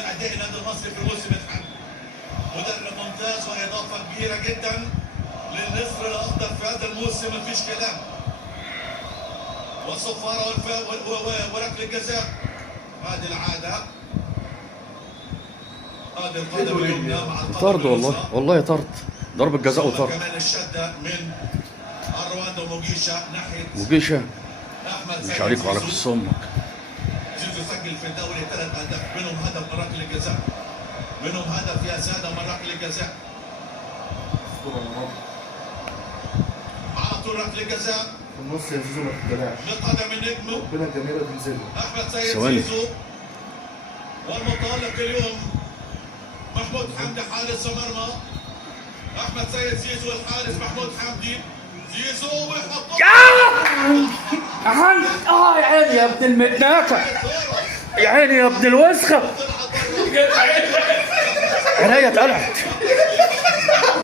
اداء النادي المصري في الموسم الحالي. مدرب ممتاز واضافه كبيره جدا للنسر الاخضر في هذا الموسم، مفيش كلام. وصفاره وركله الجزاء. هذه العاده، هذه القدم اليمنى مع القدم طرد والله طرد، ضربة جزاء وطرد. كمان الشده من اروان وموجيشا ناحيه موجيشا احمد مش عليك وعلى قص امك. زيزو سجل في الدوري 3 اهداف، منهم هدف من ركله الجزاء، منهم هدف يا ساده من ركله الجزاء. على طول ركله الجزاء في النص يا زيزو ما تتبعش. بقدم النجم ربنا الجميله تنزله. احمد سيد ثواني. زيزو. والمتالق اليوم محمود حمدي حارس المرمى. احمد سيد زيزو الحارس محمود حمدي. زيزو ويحط يا عيني يا ابن المتناكة، يا عيني يا ابن الوسخة، عينيا اتقلعت.